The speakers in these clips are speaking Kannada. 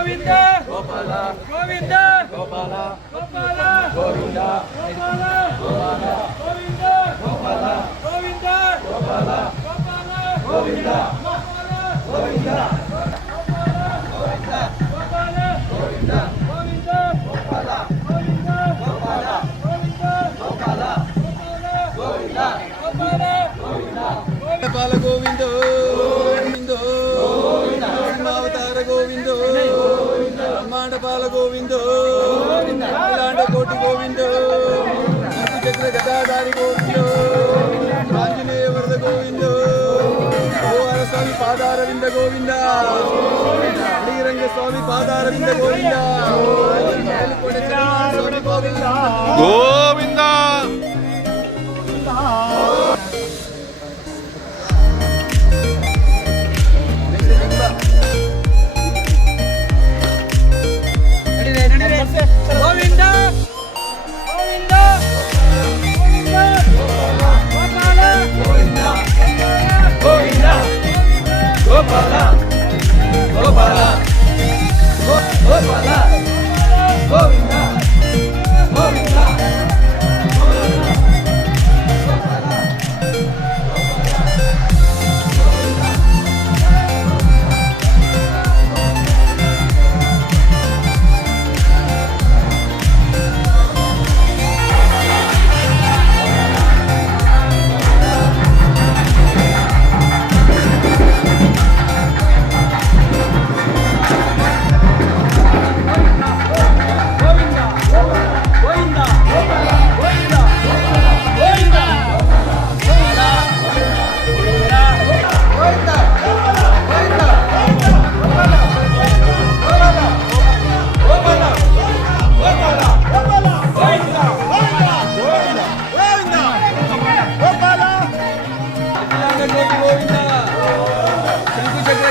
గోవింద గోపాల గోవింద. గోపాల గోవింద. ఇలాండ కోటి గోవింద. చక్ర గదాధారి గోవింద. ఆంజనేయ వరద గోవింద. గోవాల స్వామి పాదార వింద గోవింద. శ్రీరంగ స్వామి పాదార వింద Govinda. Govinda. Gobala Gobala Gobala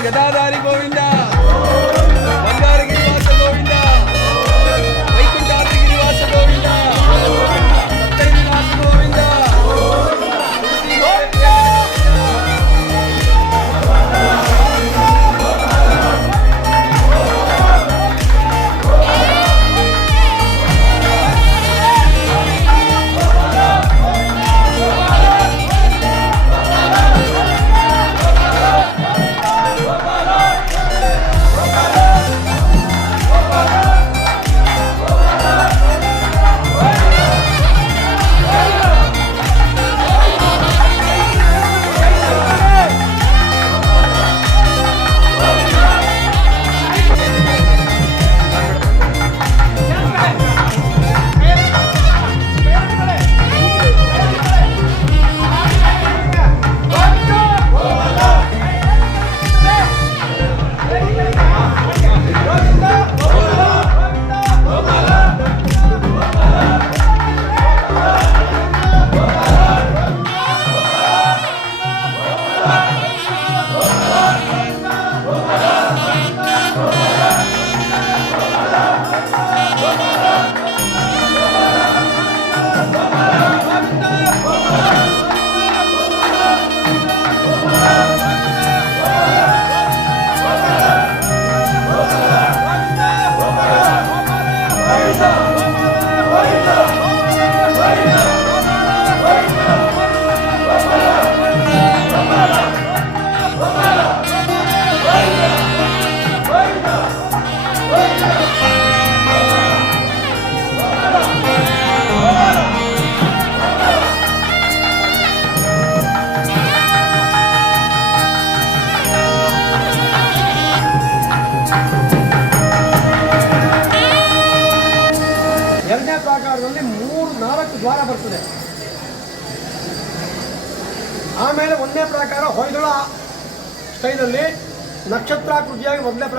ಗದಾಧಾರಿ Govinda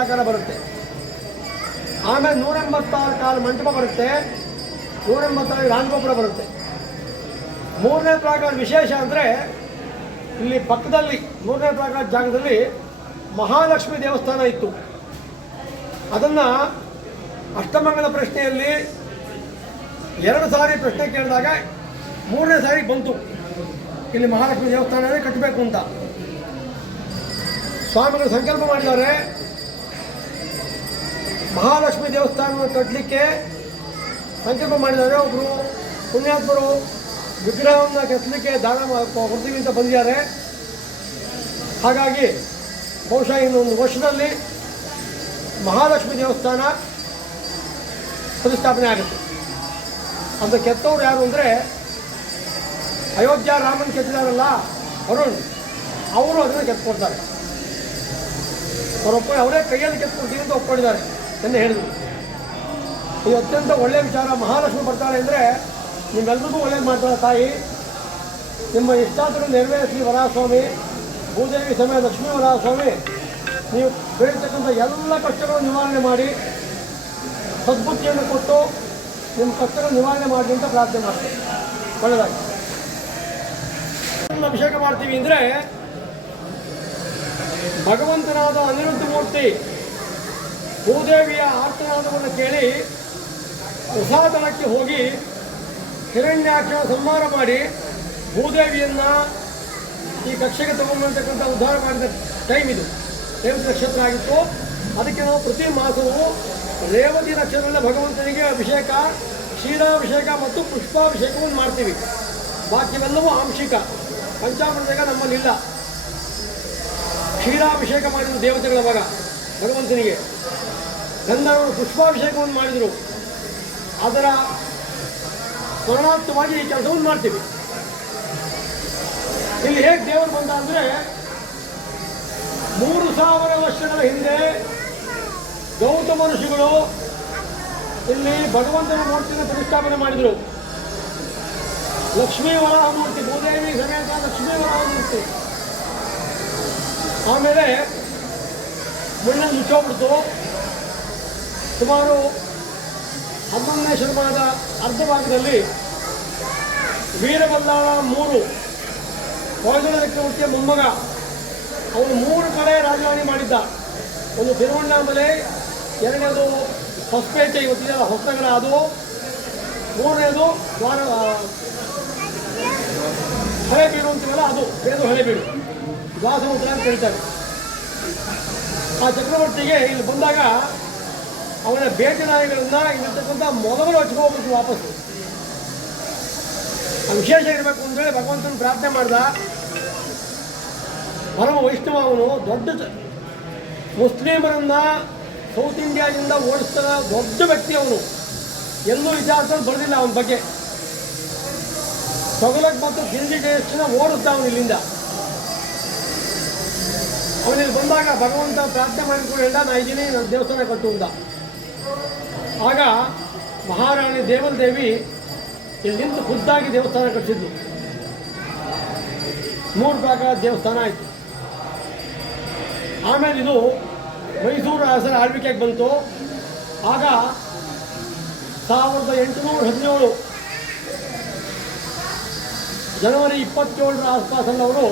ಪ್ರಕಾರ ಬರುತ್ತೆ. ಆಮೇಲೆ ನೂರ ಎಂಬತ್ತಾರು ಕಾಲು ಮಂಟಪ ಬರುತ್ತೆ. ನೂರ ಎಂಬತ್ತಾರು ಬರುತ್ತೆ. ಮೂರನೇ ಪ್ರಕಾರ ವಿಶೇಷ ಅಂದರೆ ಇಲ್ಲಿ ಪಕ್ಕದಲ್ಲಿ, ಮೂರನೇ ಪ್ರಕಾರ ಜಾಗದಲ್ಲಿ ಮಹಾಲಕ್ಷ್ಮಿ ದೇವಸ್ಥಾನ ಇತ್ತು. ಅದನ್ನು ಅಷ್ಟಮಂಗಲ ಪ್ರಶ್ನೆಯಲ್ಲಿ ಎರಡು ಸಾರಿ ಪ್ರಶ್ನೆ ಕೇಳಿದಾಗ ಮೂರನೇ ಸಾರಿ ಬಂತು. ಇಲ್ಲಿ ಮಹಾಲಕ್ಷ್ಮಿ ದೇವಸ್ಥಾನವೇ ಕಟ್ಟಬೇಕು ಅಂತ. ಸ್ವಾಮಿಗಳು ಸಂಕಲ್ಪ ಮಾಡಿದ್ದಾರೆ. ಮಹಾಲಕ್ಷ್ಮಿ ದೇವಸ್ಥಾನವನ್ನು ಕಟ್ಟಲಿಕ್ಕೆ ಸಂಕಲ್ಪ ಮಾಡಿದ್ದಾರೆ ಒಬ್ಬರು ಪುಣ್ಯಾತ್ಮರು ವಿಗ್ರಹವನ್ನು ಕೆತ್ತಲಿಕ್ಕೆ ದಾನ ಕೊಡ್ತೀವಿ ಅಂತ ಬಂದಿದ್ದಾರೆ. ಹಾಗಾಗಿ ಬಹುಶಃ ಇನ್ನೊಂದು ವರ್ಷದಲ್ಲಿ ಮಹಾಲಕ್ಷ್ಮಿ ದೇವಸ್ಥಾನ ಪ್ರತಿಷ್ಠಾಪನೆ ಆಗುತ್ತೆ. ಅಂತ ಕೆತ್ತವ್ರು ಯಾರು ಅಂದರೆ ಅಯೋಧ್ಯ ರಾಮನ್ ಕೆತ್ತಿದಾರಲ್ಲ ಅರುಣ್ ಅವರು ಅದನ್ನು ಕೆತ್ಕೊಡ್ತಾರೆ. ಅವರೊಪ್ಪ ಅವರೇ ಕೈಯಲ್ಲಿ ಕೆತ್ಕೊಡ್ತೀವಿ ಅಂತ ಒಪ್ಕೊಂಡಿದ್ದಾರೆ. ಎಂದು ಹೇಳಿದರು. ಈ ಅತ್ಯಂತ ಒಳ್ಳೆಯ ವಿಚಾರ ಮಹಾಲಕ್ಷ್ಮಿ ಬರ್ತಾಳೆ ಅಂದರೆ ನಿಮ್ಮೆಲ್ರಿಗೂ ಒಳ್ಳೇದು ಮಾಡ್ತಾಳೆ ತಾಯಿ. ನಿಮ್ಮ ಇಷ್ಟಾದರೂ ನೆರವೇರಿಸಿ ವರಾಸ್ವಾಮಿ ಭೂದೇವಿ ಸಮಯ ಲಕ್ಷ್ಮೀ ವರಸ್ವಾಮಿ ನೀವು ಬೇಡ್ತಕ್ಕಂಥ ಎಲ್ಲ ಕಷ್ಟಗಳನ್ನು ನಿವಾರಣೆ ಮಾಡಿ, ಸದ್ಬುದ್ಧಿಯನ್ನು ಕೊಟ್ಟು ನಿಮ್ಮ ಕಷ್ಟಗಳನ್ನು ನಿವಾರಣೆ ಮಾಡಿ ಅಂತ ಪ್ರಾರ್ಥನೆ ಮಾಡ್ತೀವಿ. ಒಳ್ಳೆಯದಾಗಿ ಅಭಿಷೇಕ ಮಾಡ್ತೀವಿ ಅಂದರೆ ಭಗವಂತನಾದ ಅನಿರುದ್ಧ ಮೂರ್ತಿ ಭೂದೇವಿಯ ಆರ್ತನಾದವನ್ನು ಕೇಳಿ ಪ್ರಸಾದನಕ್ಕೆ ಹೋಗಿ ಹಿರಣ್ಯಾಕ್ಷ ಸಂಹಾರ ಮಾಡಿ ಭೂದೇವಿಯನ್ನು ಈ ಕಕ್ಷೆಗೆ ತಗೊಂಡ್ಬರ್ತಕ್ಕಂಥ ಉದ್ಧಾರ ಮಾಡಿದ ಟೈಮ್ ಇದು. ರೇವತಿ ನಕ್ಷತ್ರ ಆಗಿತ್ತು. ಅದಕ್ಕೆ ನಾವು ಪ್ರತಿ ಮಾಸವೂ ರೇವತಿ ನಕ್ಷತ್ರದಲ್ಲಿ ಭಗವಂತನಿಗೆ ಅಭಿಷೇಕ ಕ್ಷೀರಾಭಿಷೇಕ ಮತ್ತು ಪುಷ್ಪಾಭಿಷೇಕವನ್ನು ಮಾಡ್ತೀವಿ. ಬಾಕಿವೆಲ್ಲವೂ ಆಂಶಿಕ. ಪಂಚಾಮೃತಗ ನಮ್ಮಲ್ಲಿಲ್ಲ. ಕ್ಷೀರಾಭಿಷೇಕ ಮಾಡಿದ ದೇವತೆಗಳ ಭಾಗ ಭಗವಂತನಿಗೆ. ಗಂಧರ್ವರು ಪುಷ್ಪಾಭಿಷೇಕವನ್ನು ಮಾಡಿದರು. ಅದರ ಸ್ಮರಣಾರ್ಥವಾಗಿ ಈ ಕೆಲಸವನ್ನು ಮಾಡ್ತೀವಿ. ಇಲ್ಲಿ ಹೇಗೆ ದೇವರು ಬಂದ ಅಂದರೆ, ಮೂರು ಸಾವಿರ ವರ್ಷಗಳ ಹಿಂದೆ ಗೌತಮ ಋಷಿಗಳು ಇಲ್ಲಿ ಭಗವಂತನ ಮೂರ್ತಿಯನ್ನು ಪ್ರತಿಷ್ಠಾಪನೆ ಮಾಡಿದರು. ಲಕ್ಷ್ಮೀ ವರಾಹ ಮೂರ್ತಿ, ಭೂದೇವಿ ಸಮೇತ ಲಕ್ಷ್ಮೀ ವರಾಹ ಮೂರ್ತಿ. ಆಮೇಲೆ ಮಣ್ಣಲ್ಲಿ ಮುಚ್ಚೋಗ್ಬಿಡ್ತು ಸುಮಾರು ಹನ್ನೊಂದನೇ ಶತಮಾನದ ಅರ್ಧ ಭಾಗದಲ್ಲಿ ವೀರಬಲ್ಲಾಳ ಮೂರು ಹೊಯ್ದಳ ಚಕ್ರವರ್ತಿಯ ಮೊಮ್ಮಗ. ಅವನು ಮೂರು ಕಡೆ ರಾಜಧಾನಿ ಮಾಡಿದ್ದ. ಒಂದು ತಿರುವಣ್ಣಾಮಲೆ ಎರಡನೇದು ಹೊಸಪೇಟೆ, ಇವತ್ತಿನ ಹೊಸನಗರ. ಅದು ಮೂರನೇದು ದ್ವಾರ ಹಳೆಬೀಡು ಅಂತೀವಲ್ಲ ಅದು ಬೇದು ಹಳೆಬೀಡು. ದ್ವಾಸಮುದ್ರ ಅಂತ ಹೇಳ್ತಾರೆ ಆ ಚಕ್ರವರ್ತಿಗೆ ಇಲ್ಲಿ ಬಂದಾಗ ಅವನ ಬೇಟೆ ನಾಯಿಗಳನ್ನ ಇಲ್ಲಿರ್ತಕ್ಕಂಥ ಮೊದಲು ಹಚ್ಕೋಬೇಕು ವಾಪಸ್ಸು. ವಿಶೇಷ ಇರಬೇಕು ಅಂತೇಳಿ ಭಗವಂತನ ಪ್ರಾರ್ಥನೆ ಮಾಡ್ದ. ಪರಮ ವೈಷ್ಣವ ಅವನು ದೊಡ್ಡ ಮುಸ್ಲಿಮರನ್ನ ಸೌತ್ ಇಂಡಿಯಾದಿಂದ ಓಡಿಸ್ತಾರ ದೊಡ್ಡ ವ್ಯಕ್ತಿ ಅವನು. ಎಲ್ಲೂ ಇತಿಹಾಸದಲ್ಲಿ ಬರೆದಿಲ್ಲ ಅವನ ಬಗ್ಗೆ. ತೊಗಲಕ್ ಮತ್ತು ಹಿಂದಿ ಜಯಸ್ಸಿನ ಓಡಿಸ್ದ ಅವನು ಇಲ್ಲಿಂದ. ಅವನಿಗೆ ಬಂದಾಗ ಭಗವಂತ ಪ್ರಾರ್ಥನೆ ಮಾಡಿಕೊಂಡು ಹೇಳ್ದ ನಾ ಇದ್ದೀನಿ ನನ್ನ ದೇವಸ್ಥಾನ ಕಟ್ಟು ಅಂದ ಆಗ ಮಹಾರಾಣಿ ದೇವಲ್ ದೇವಿ ಇಲ್ಲಿ ನಿಂತು ಖುದ್ದಾಗಿ ದೇವಸ್ಥಾನ ಕಟ್ಟಿದ್ದು ಮೂರು ಭಾಗ ದೇವಸ್ಥಾನ ಆಯಿತು. ಆಮೇಲೆ ಇದು ಮೈಸೂರು ಅರಸರ ಆಳ್ವಿಕೆಗೆ ಬಂತು. ಆಗ ಸಾವಿರದ ಎಂಟುನೂರ ಹದಿನೇಳು ಜನವರಿ ಇಪ್ಪತ್ತೇಳರ ಆಸ್ಪಾಸಲ್ಲಿ ಅವರು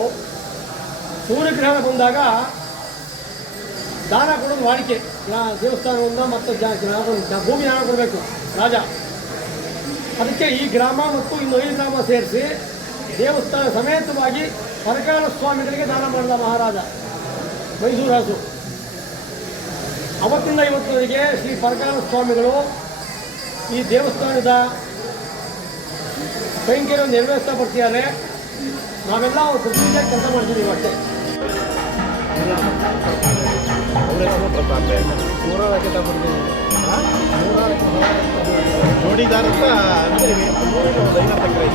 ಸೂರ್ಯಗ್ರಹಣ ಬಂದಾಗ ದಾನ ಕೊಡೋದು ವಾಡಿಕೆ. ದೇವಸ್ಥಾನವನ್ನು ಮತ್ತು ಜ ಭೂಮಿ ಹಣ ಕೊಡಬೇಕು ರಾಜ, ಅದಕ್ಕೆ ಈ ಗ್ರಾಮ ಮತ್ತು ಇನ್ನು ಐದು ಗ್ರಾಮ ಸೇರಿಸಿ ದೇವಸ್ಥಾನ ಸಮೇತವಾಗಿ ಸರ್ಕಾರ ಸ್ವಾಮಿಗಳಿಗೆ ದಾನ ಮಾಡಿದ ಮಹಾರಾಜ ಮೈಸೂರು ಅವತ್ತಿಂದ ಇವತ್ತಿನವರೆಗೆ ಶ್ರೀ ಪರಕಾಲ ಸ್ವಾಮಿಗಳು ಈ ದೇವಸ್ಥಾನದ ಕೈಂಕರ್ಯವನ್ನು ನೆರವೇರಿಸ್ತಾ ಬರ್ತಿದ್ದಾರೆ. ನಾವೆಲ್ಲ ಅವ್ರ ಪ್ರತಿನಿಧಿಯಾಗಿ ಕೆಲಸ ಮಾಡ್ತೀವಿ ಅಷ್ಟೇ ಜೋಡಿದಾರ ಅಂತ ಅಂತೀವಿ ಒಂದು ಐನೂರು ಎಕರೆ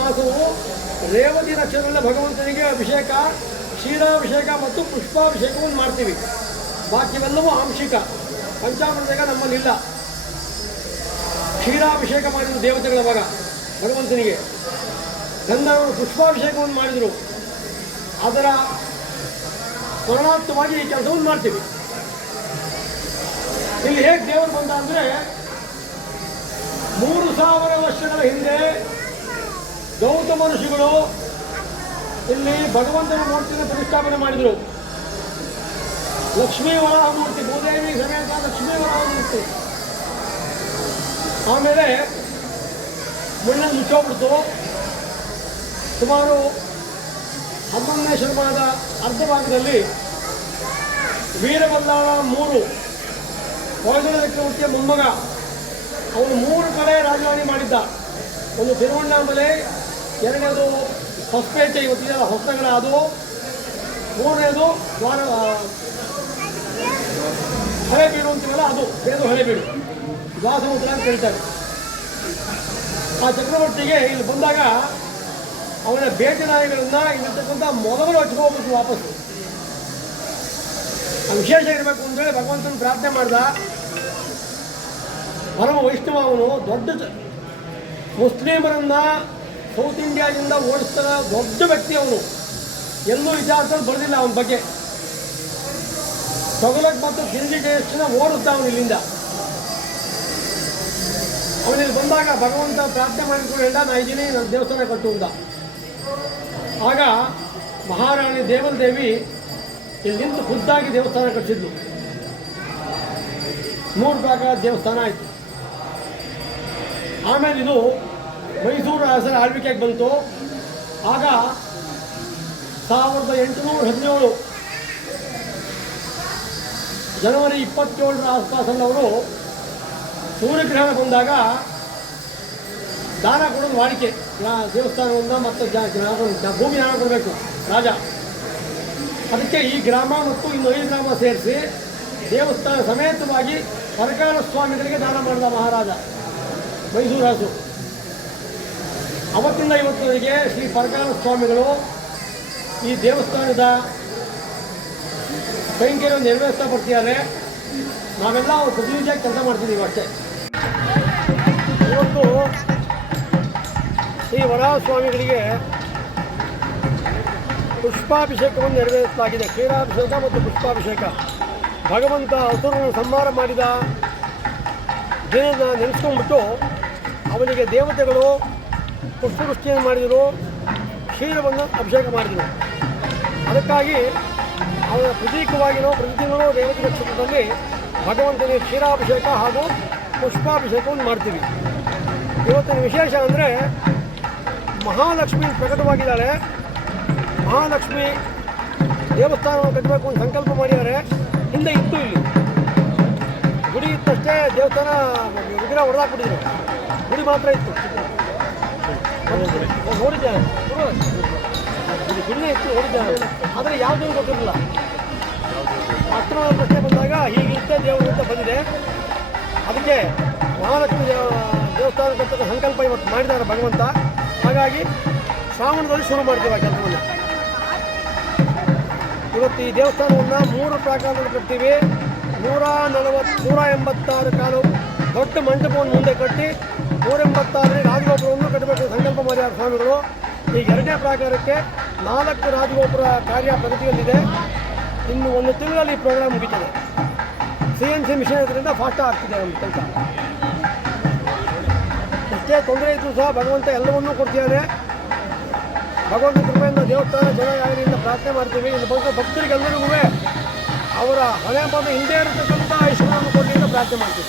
ಮಾಸವೂ ರೇವತಿ ನಕ್ಷತ್ರದಲ್ಲಿ ಭಗವಂತನಿಗೆ ಅಭಿಷೇಕ ಕ್ಷೀರಾಭಿಷೇಕ ಮತ್ತು ಪುಷ್ಪಾಭಿಷೇಕವನ್ನು ಮಾಡ್ತೀವಿ. ಬಾಕಿವೆಲ್ಲವೂ ಆಂಶಿಕ, ಪಂಚಾಮೃತಕ ನಮ್ಮಲ್ಲಿಲ್ಲ ಕ್ಷೀರಾಭಿಷೇಕ ಮಾಡಿದ್ರು ದೇವತೆಗಳ ಭಾಗ, ಭಗವಂತನಿಗೆ. ಗಂಧರ್ವರು ಪುಷ್ಪಾಭಿಷೇಕವನ್ನು ಮಾಡಿದರು. ಅದರ ಸ್ಮರಣಾರ್ಥವಾಗಿ ಈ ಕೆಲಸವನ್ನು ಮಾಡ್ತೀವಿ. ಇಲ್ಲಿ ಹೇಗೆ ದೇವರು ಬಂದ ಅಂದರೆ ಮೂರು ಸಾವಿರ ವರ್ಷಗಳ ಹಿಂದೆ ಗೌತಮ ಋಷಿಗಳು ಇಲ್ಲಿ ಭಗವಂತನ ಮೂರ್ತಿಯನ್ನು ಪ್ರತಿಷ್ಠಾಪನೆ ಮಾಡಿದರು. ಲಕ್ಷ್ಮೀ ವರಾಹ ಮೂರ್ತಿ ಭೂದೇವಿ ಸಮೇತ ಲಕ್ಷ್ಮೀ ವರಾಹ ಮೂರ್ತಿ ಆಮೇಲೆ ಮಣ್ಣಲ್ಲಿ ಮುಚ್ಚೋಗ್ಬಿಡ್ತು. ಸುಮಾರು ಹನ್ನೊಂದನೇ ಶತಮಾನದ ಅರ್ಧ ಭಾಗದಲ್ಲಿ ವೀರಬಲ್ಲಾಳ ಮೂರು ಹೊಯ್ಸಳ ಚಕ್ರವರ್ತಿಯ ಮೊಮ್ಮಗ, ಅವನು ಮೂರು ಕಡೆ ರಾಜಧಾನಿ ಮಾಡಿದ್ದ. ಒಂದು ತಿರುವಣ್ಣಾಮಲೆ ಎರಡನೇದು ಹೊಸಪೇಟೆ ಇವತ್ತಿದೆಯಲ್ಲ ಹೊಸನಗರ ಅದು ಮೂರನೇದು ದ್ವಾರ ಹಳೆಬೀಡು ಅಂತೀವಲ್ಲ, ಅದು, ಬೇದು ಹಳೆಬೀಡು. ದ್ವಾಸಮುದ್ರ ಅಂತ ಹೇಳ್ತಾರೆ. ಆ ಚಕ್ರವರ್ತಿಗೆ ಇಲ್ಲಿ ಬಂದಾಗ ಅವನ ಬೇಟೆ ನಾಯಿಗಳನ್ನ ಇಲ್ಲಿರ್ತಕ್ಕಂಥ ಮೊದಲು ಹಚ್ಕೋಬೇಕು ವಾಪಸ್ಸು. ವಿಶೇಷ ಇರಬೇಕು ಅಂತೇಳಿ ಭಗವಂತನ ಪ್ರಾರ್ಥನೆ ಮಾಡ್ದ. ಪರಮ ವೈಷ್ಣವ ಅವನು ದೊಡ್ಡ ಮುಸ್ಲಿಮರನ್ನ ಸೌತ್ ಇಂಡಿಯಾದಿಂದ ಓಡಿಸ್ತಾರ ದೊಡ್ಡ ವ್ಯಕ್ತಿ ಅವನು. ಎಲ್ಲೂ ಇತಿಹಾಸದಲ್ಲಿ ಬರೆದಿಲ್ಲ ಅವನ ಬಗ್ಗೆ. ತೊಗಲಕ್ ಮತ್ತು ಗಿರಿಜಿ ಜಯಶ್ರೀನ ಓಡುತ್ತಾ ಅವನು ಇಲ್ಲಿಂದ. ಅವನಿಲ್ಲಿ ಬಂದಾಗ ಭಗವಂತ ಪ್ರಾರ್ಥನೆ ಮಾಡಿಕೊಂಡು ಹೇಳ್ದ ನಾ ಇದ್ದೀನಿ ನನ್ನ ದೇವಸ್ಥಾನ ಕಟ್ಟು ಅಂತ. ಆಗ ಮಹಾರಾಣಿ ದೇವಲ್ ದೇವಿ ಇಲ್ಲಿ ನಿಂತು ಖುದ್ದಾಗಿ ದೇವಸ್ಥಾನ ಕಟ್ಟಿದ್ಲು. ಮೂರು ಭಾಗ ದೇವಸ್ಥಾನ ಆಯಿತು. ಆಮೇಲೆ ಇದು ಮೈಸೂರು ಅರಸರ ಆಳ್ವಿಕೆಗೆ ಬಂತು. ಆಗ ಸಾವಿರದ ಎಂಟುನೂರ ಹದಿನೇಳು ಜನವರಿ ಇಪ್ಪತ್ತೇಳರ ಆಸ್ಪಾಸಲ್ಲವರು ಸೂರ್ಯಗ್ರಹಣ ಬಂದಾಗ ದಾನ ಕೊಡೋದು ವಾಡಿಕೆ ದೇವಸ್ಥಾನದಿಂದ ಮತ್ತು ಭೂಮಿ ದಾನ ಕೊಡಬೇಕು, ರಾಜ. ಅದಕ್ಕೆ ಈ ಗ್ರಾಮ ಮತ್ತು ಇನ್ನು ಐದು ಗ್ರಾಮ ಸೇರಿಸಿ ದೇವಸ್ಥಾನ ಸಮೇತವಾಗಿ ಸರ್ಕಾರ ಸ್ವಾಮಿಗಳಿಗೆ ದಾನ ಮಾಡಿದ ಮಹಾರಾಜ ಮೈಸೂರು ರಾಸು ಅವತ್ತಿಂದ ಇವತ್ತಿನವರೆಗೆ ಶ್ರೀ ಪರಕಾಲ ಸ್ವಾಮಿಗಳು ಈ ದೇವಸ್ಥಾನದ ಕೈಂಕರ್ಯವನ್ನು ನೆರವೇರಿಸ್ತಾ ಬರ್ತಿದ್ದಾರೆ. ನಾವೆಲ್ಲ ಅವ್ರ ಪ್ರತಿನಿಧಿಯಾಗಿ ಕೆಲಸ ಮಾಡ್ತಿದ್ದೀವಿ ಅಷ್ಟೇ. ಇವತ್ತು ಶ್ರೀ ವರಾಹ ಸ್ವಾಮಿಗಳಿಗೆ ಪುಷ್ಪಾಭಿಷೇಕವನ್ನು ನೆರವೇರಿಸಲಾಗಿದೆ. ಕ್ಷೀರಾಭಿಷೇಕ ಮತ್ತು ಪುಷ್ಪಾಭಿಷೇಕ. ಭಗವಂತ ಹಸುರನ್ನು ಸಂಹಾರ ಮಾಡಿದ ದಿನದ ನೆನೆಸ್ಕೊಂಡ್ಬಿಟ್ಟು ಅವನಿಗೆ ದೇವತೆಗಳು ಪುಷ್ಪವೃಷ್ಟಿಯನ್ನು ಮಾಡಿದರು, ಕ್ಷೀರವನ್ನು ಅಭಿಷೇಕ ಮಾಡಿದರು. ಅದಕ್ಕಾಗಿ ಅವರ ಪ್ರತೀಕವಾಗಿ ನಾವು ಪ್ರತಿ ತಿಂಗಳು ರೇವತಿ ನಕ್ಷತ್ರದಲ್ಲಿ ಭಗವಂತನಿಗೆ ಕ್ಷೀರಾಭಿಷೇಕ ಹಾಗೂ ಪುಷ್ಪಾಭಿಷೇಕವನ್ನು ಮಾಡ್ತೀವಿ. ಇವತ್ತಿನ ವಿಶೇಷ ಅಂದರೆ ಮಹಾಲಕ್ಷ್ಮಿ ಪ್ರಕಟವಾಗಿದ್ದಾಳೆ. ಮಹಾಲಕ್ಷ್ಮಿ ದೇವಸ್ಥಾನವನ್ನು ಕಟ್ಟಬೇಕು ಅಂತ ಸಂಕಲ್ಪ ಮಾಡಿದ್ದಾರೆ. ಹಿಂದೆ ಇತ್ತು ಇಲ್ಲಿ. ಗುಡಿ ಇತ್ತಷ್ಟೇ ದೇವಸ್ಥಾನ ವಿಗ್ರಹ ಹೊಡೆದಾಕ್ಬಿಟ್ಟಿದ್ರು. ಗುಡಿ ಮಾತ್ರ ಇತ್ತು. ಇದು ಗುಡಿನೇ ಇತ್ತು ನೋಡಿದ್ದೆ ಆದರೆ ಯಾವುದೂ ಗೊತ್ತಿರಲಿಲ್ಲ ಹತ್ತಿರ ಪ್ರಶ್ನೆ ಬಂದಾಗ ಹೀಗಿರುತ್ತೆ ದೇವರು ಅಂತ ಬಂದಿದೆ ಅದಕ್ಕೆ ಮಹಾಲಕ್ಷ್ಮಿ ದೇವ- ದೇವಸ್ಥಾನ ಕಟ್ಟದ ಸಂಕಲ್ಪ ಇವತ್ತು ಮಾಡಿದ್ದಾರೆ ಭಗವಂತ ಹಾಗಾಗಿ ಶ್ರಾವಣದಲ್ಲಿ ಶುರು ಮಾಡ್ತೀವಿ ಆ ಕೆಲಸವನ್ನು ಇವತ್ತು ಈ ದೇವಸ್ಥಾನವನ್ನು ಮೂರು ಪ್ರಾಕಾರದಲ್ಲಿ ಕಟ್ತೀವಿ ನೂರ ನಲವತ್ತು ನೂರ ಎಂಬತ್ತಾರು ಕಾಲು ದೊಡ್ಡ ಮಂಟಪವನ್ನು ಮುಂದೆ ಕಟ್ಟಿ ನೂರ ಎಂಬತ್ತಾರನೇ ರಾಜಗೋಪುರವನ್ನು ಕಟ್ಟಬೇಕು. ಸಂಕಲ್ಪ ಮಾಡಿದ ಸ್ವಾಮಿಗಳು. ಈ ಎರಡನೇ ಪ್ರಾಕಾರಕ್ಕೆ ನಾಲ್ಕು ರಾಜಗೋಪುರ ಕಾರ್ಯ ಪ್ರಗತಿಯಲ್ಲಿದೆ. ಇನ್ನು ಒಂದು ತಿಂಗಳಲ್ಲಿ ಈ ಪ್ರೋಗ್ರಾಮ್ ಮುಗಿತದೆ. ಸಿ ಎನ್ ಸಿ ಮಿಷನ್ ಇದರಿಂದ ಫಾಸ್ಟ್ ಆಗ್ತಿದೆ ನಮ್ಮ ಕೆಲಸ. ಎಷ್ಟೇ ತೊಂದರೆ ಇದ್ದರೂ ಸಹ ಭಗವಂತ ಎಲ್ಲವನ್ನೂ ಕೊಡ್ತಿದ್ದಾನೆ ಭಗವಂತ ಕೃಪೆಯಿಂದ ದೇವಸ್ಥಾನ ಜನ ಅಂತ ಪ್ರಾರ್ಥನೆ ಮಾಡ್ತೀವಿ. ಇಲ್ಲಿ ಬಂದ ಭಕ್ತರಿಗೆಲ್ಲರಿಗೂ ಅವರ ಹಣೆ ಬಂದು ಹಿಂದೆ ಇರತಕ್ಕಂಥ ಐಶ್ವರ್ಯವನ್ನು ಕೊಡಿ ಪ್ರಾರ್ಥನೆ ಮಾಡ್ತೀವಿ.